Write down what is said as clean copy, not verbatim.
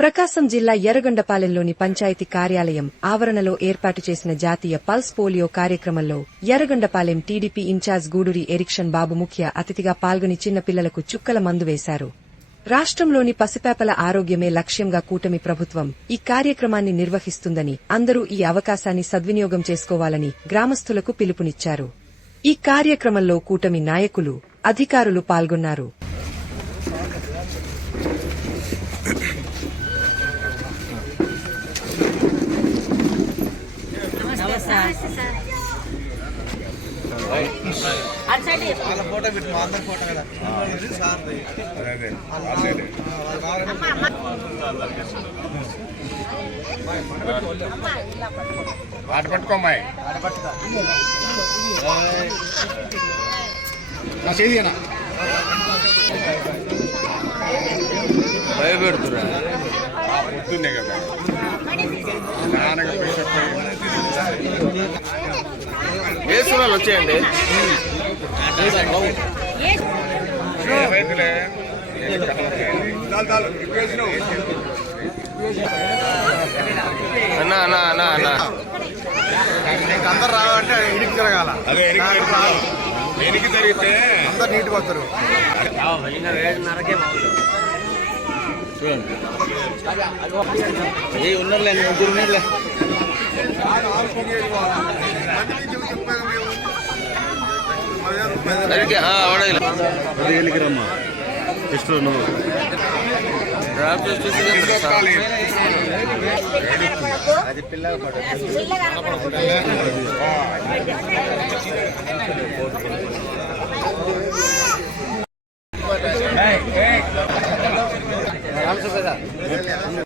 ప్రకాశం జిల్లా ఎర్రగొండపాలెంలోని పంచాయతీ కార్యాలయం ఆవరణలో ఏర్పాటు చేసిన జాతీయ పల్స్ పోలియో కార్యక్రమంలో ఎర్రగొండపాలెం టీడీపీ ఇన్ఛార్జ్ గూడూరి ఎరిక్షన్ బాబు ముఖ్య అతిథిగా పాల్గొని చిన్నపిల్లలకు చుక్కల మందు వేశారు. రాష్ట్రంలోని పసిపాపల ఆరోగ్యమే లక్ష్యంగా కూటమి ప్రభుత్వం ఈ కార్యక్రమాన్ని నిర్వహిస్తుందని, అందరూ ఈ అవకాశాన్ని సద్వినియోగం చేసుకోవాలని గ్రామస్తులకు పిలుపునిచ్చారు. ఈ కార్యక్రమంలో కూటమి నాయకులు, అధికారులు పాల్గొన్నారు. పట్టుకోమ్మాయి భయపెడుతురా పొద్దున్నే కదా వేసుకున్నాళ్ళు వచ్చేయండి. అన్నా అన్నా అన్నా అన్నా అందరు రావాలంటే ఇడికి తిరగాల. ఎనికి తిరిగితే అందరు నీట్గా వస్తారు. ఉన్నర్లే ముగ్గురు ఉన్నర్లే రమ్మా ಎಷ್ಟು అది పిల్లగా పడ